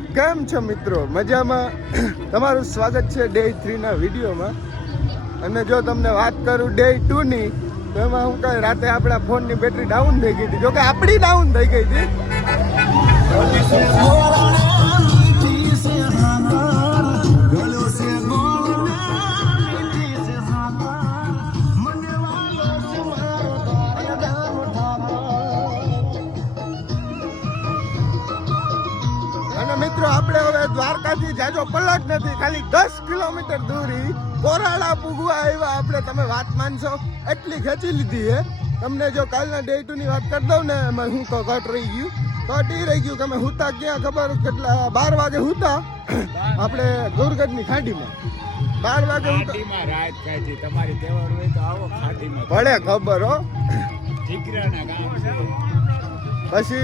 તો કેમ છો મિત્રો? મજામાં? તમારું સ્વાગત છે ડે 3 ના વિડીયોમાં. અને જો તમને વાત કરું ડે 2 ની, તો એમાં હું કહે રાતે આપણા ફોનની બેટરી ડાઉન થઈ ગઈ હતી. જોકે આપણી ડાઉન થઈ ગઈ હતી. મિત્રો આપણે હવે દ્વારકાથી જાજો પલટ નથી, ખાલી 10 કિલોમીટર દૂરી કોરાળા પૂગવા આવ્યા આપણે. તમે વાત માનશો એટલી ખેંચી લીધી છે. તમને જો કાલના ડે 2 ની વાત કરી દઉં ને, એમાં હું તો કટ રહી ગયું કે અમે હુતા ક્યાં ખબર કેટલા 12 વાગે હુતા આપણે ગોરગઢની ખાડીમાં. 12 વાગે હુતા રાત ખાધી. તમારી તહેવાર હોય તો આવો ખાડીમાં પડે ખબર હો. ઠીકરાના ગામ છે. પછી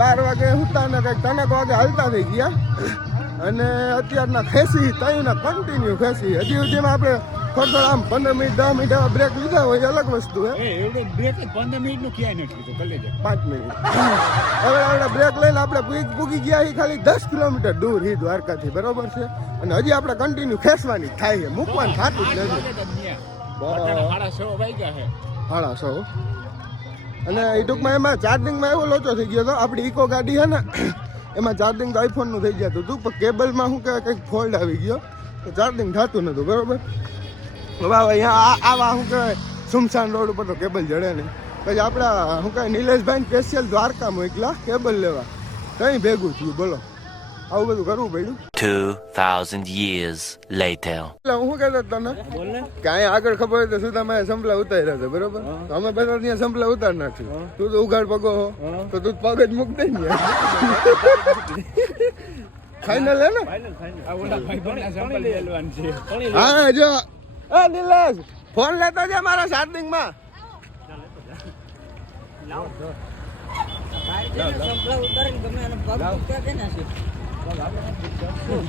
12 વાગે હુતા ને કંઈક 3 વાગે હાલતા થઈ ગયા. અને અત્યારના ખેસી તઈના કન્ટિન્યુ ખેસી. હજી સુધીમાં આપણે થોડો આમ 15 મિનિટ 10 મિનિટ બ્રેક લીધા હોય અલગ વસ્તુ હે. એવડો બ્રેક 15 મિનિટનું ક્યાંય નથી લીધું, ભલે 5 મિનિટ. હવે આપણે બ્રેક લઈને આપણે પૂગી ગયા એ ખાલી 10 કિલોમીટર દૂર હી દ્વારકાથી, બરોબર છે. અને હજી આપણે કન્ટિન્યુ ખેસવાની થાય છે, મૂકવાનું થતું જ નથી. 6:30 વાગ્યા છે. 6:30. અને એ ટૂંકમાં એમાં ચાર્જિંગમાં એવો લોચો થઈ ગયો હતો. આપણી ઇકો ગાડી છે ને, એમાં ચાર્જિંગ તો આઈફોનનું થઈ જતું હતું, પણ કેબલમાં શું કહેવાય કંઈક ફોલ્ડ આવી ગયો તો ચાર્જિંગ થતું નહોતું, બરાબર. હવે અહીંયા આવા શું કહેવાય સુમસાન રોડ ઉપર તો કેબલ જડે નહીં. પછી આપણા શું કહેવાય નિલેશભાઈ સ્પેશિયલ દ્વારકા મોકલા કેબલ લેવા. કંઈ ભેગું થયું બોલો, આવું બધું કરવું પડ્યું. 2000 years later. એટલે હું કહેતો તને કે અહીંયા આગળ ખબર હોય તો સુદામાં સંપલા ઉતાર્યા હતા, બરોબર. તો અમે બધા ત્યાં સંપલા ઉતાર નાખ્યું. તું તો ઉઘાડ પગો હો તો તું પગ જ મૂક દઈ ને. ફાઇનલ હે ને? હા જો નિલેશ ફોન લેતો છે મારા ચાર્જિંગમાં.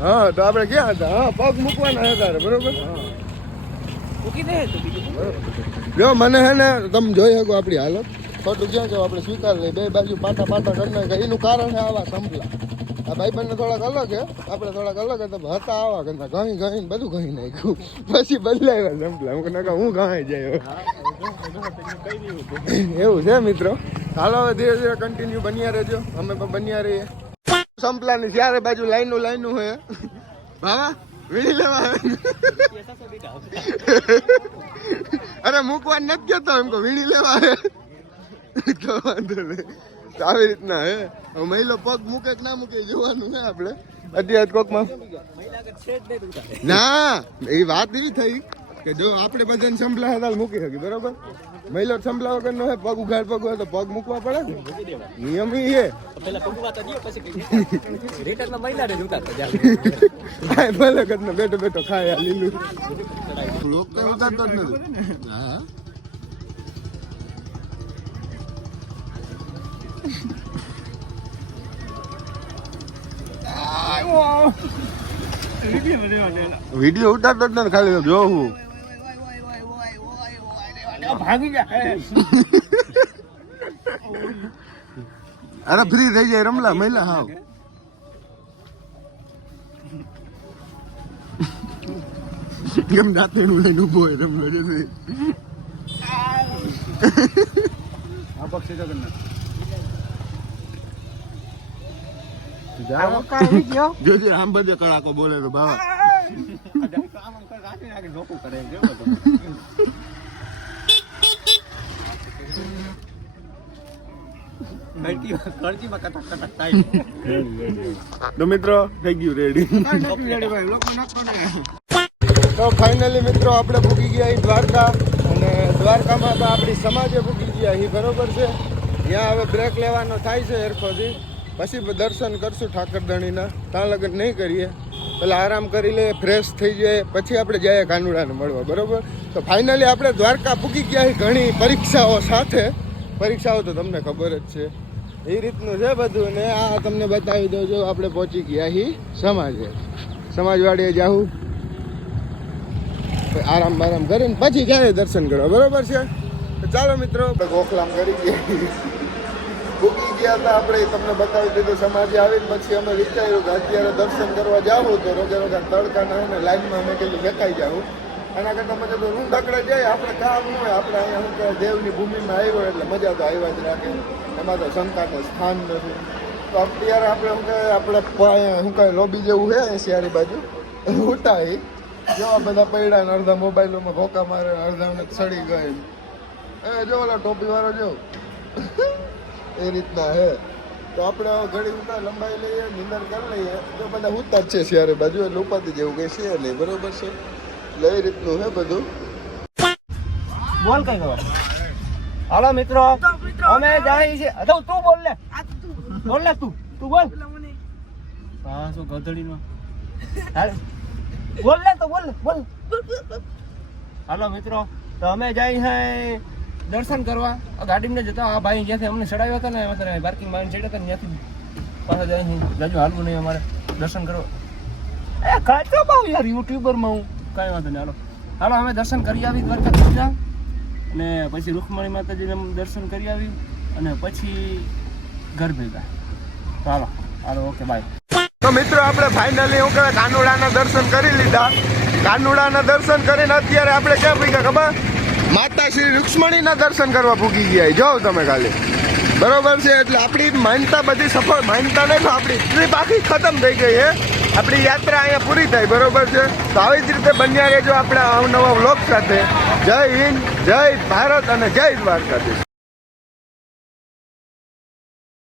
હા તો આપણે ક્યાં હતા? હા પગ મૂકવાના હતા બરોબર. જો મને હે ને તમે જોઈ શકો આપણી હાલત. ખોટું ક્યાં કહો, આપણે સ્વીકાર લઈએ. બે બાજુ પાટા કરી નાખે. એનું કારણ છે આવા સંપલા. આ ભાઈબંધને થોડાક અલગ છે, આપણે થોડાક અલગ હતા. આવા કરતા ઘણી બધું ઘણી નાખ્યું. પછી બદલાવ્યા સંપલા. હું ઘાઈ જાય એવું છે મિત્રો. હાલો હવે ધીરે ધીરે કન્ટિન્યુ બન્યા રહેજો, અમે પણ બન્યા રહીએ. સંપલાની ચારે બાજુ લાઈનું હોય. બાબા વીણી લેવા. અરે મૂકવાનું નથી કેતો, એમ કહો વીણી લેવા. તો વાંધો નહીં, આવી રીતના હે. મહિલો પગ મૂકે કે ના મૂકે જોવાનું છે આપણે. અત્યારે કોકમાં ના એ વાત એવી થઈ કે જો આપણે બધાને સંભળા હતા મૂકી શકી, બરોબર. મહિલો સંભળા વગર નો હોય, પગ ઉઘાડ પગ હોય તો પગ મૂકવા પડે ને. નિયમ એ છે. ભલે કદનો બેઠો ખાય લીલું લોકો ઉતારતો જ નથી. હા વિડીયો ઉતારતો જ નથી, ખાલી જોવું. અરે ફ્રી થઈ જાય રમલા મહિલા. હા કેમ દાંતેડું લઈને ઉભો હોય રમલો જશે. જોજે આમ બધે કડાકો બોલે તો બાવા. તો મિત્રો થઈ ગયું રેડી. તો ફાઇનલી મિત્રો આપણે પૂકી ગયા દ્વારકા. અને દ્વારકામાં તો આપણી સમાજે પૂકી ગયા બરોબર છે. ત્યાં હવે બ્રેક લેવાનો થાય છે એરખોથી. પછી દર્શન કરશું ઠાકરધણીના. ત્યાં લગન નહીં કરીએ, પેલા આરામ કરી લે, ફ્રેશ થઈ જાય, પછી આપણે જઈએ કાનુડાને મળવા, બરોબર. તો ફાઇનલી આપણે દ્વારકા પૂકી ગયા ઘણી પરીક્ષાઓ સાથે. પરીક્ષાઓ તો તમને ખબર જ છે, એ રીતનું છે બધું. ને આ તમને બતાવી દઉં, જો આપણે પહોંચી ગયા સમાજવાડીએ જાઉં, આરામ બારામ કરીને પછી ક્યારે દર્શન કરવા, બરોબર છે. તો ચાલો મિત્રો ગોખલામ કરી ગયા. ગયા હતા આપણે એ તમને બતાવી દીધું. સમાજે આવીને પછી અમે વિચાર્યું કે અત્યારે દર્શન કરવા જાવું તો રોગે રોગા તડકાના હોય ને લાઈનમાં અમે કીધું વેકાઈ જાવું. એના કરતાં પછી તો રૂમ દકડે જાય આપણે કામ ન હોય. આપણે અહીંયા શું કહે દેવની ભૂમિમાં આવ્યો એટલે મજા તો આવ્યા જ રાખે. એમાં તો શંકાને સ્થાન નથી. તો અત્યારે આપણે શું કહે આપણે શું કહે લોબી જેવું છે શિયાળી બાજુ ઉઠાવી જેવા બધા પડ્યા ને અડધા મોબાઈલોમાં ભોકા મારે અડધાને સડી ગઈ. જો ઓલા ટોપી વાળો જો એ રીતના હે. તો આપણે ઘડી ઉતા લંબાઈ લઈએ નિંદર કરી લઈએ તો બધા ઉતા જ છે શિયાળી બાજુ એટલે ઉપાતી જેવું કંઈ છે નહીં. બરોબર છે એટલે એ રીતનું હે બધું. બોલ કઈ ખબર. હાલો મિત્રો અમે જાય છે. તું બોલ લે. બોલ લે તું બોલ. હા શું ગધડી નો બોલ લે તો બોલ. હાલો મિત્રો તો અમે જાય છે દર્શન કરવા. ગાડીમાં જતા આ ભાઈ જ્યાંથી અમને ચડાવ્યા હતા ને એમાં પાર્કિંગ માં ચડ્યા હતા ને ત્યાંથી પાછા જાય જાજુ હાલવું નહીં અમારે દર્શન કરવા. એ કાચો બહુ યાર યુટ્યુબરમાં હું કાંઈ વાંધો નહીં. હાલો અમે દર્શન કરી આવી દ્વારકા અને પછી રૂકમણી માતાજીને દર્શન કરી આવી અને પછી ઘર ભેગા. તો હાલો ઓકે બાય. તો મિત્રો આપણે ફાઇનલી શું કહેવાય કાનુડાના દર્શન કરી લીધા. કાનુડાના દર્શન કરીને અત્યારે આપણે ક્યાં ભેગા ખબર માતા શ્રી રૂક્ષ્મણીના દર્શન કરવા પૂગી ગયા. જોઉં તમે ખાલી બરોબર છે. એટલે આપણી માનતા બધી સફળ માનતા નહીં આપણી ટ્રીપ આખી ખતમ થઈ ગઈ છે. આપણી યાત્રા અહીંયા પૂરી થાય. બરોબર છે. તો આવી જ રીતે બન્યા રહેજો આપણે અવનવા વ્લોગ સાથે. જય હિન્દ, જય ભારત અને જય દ્વારકાધીશ.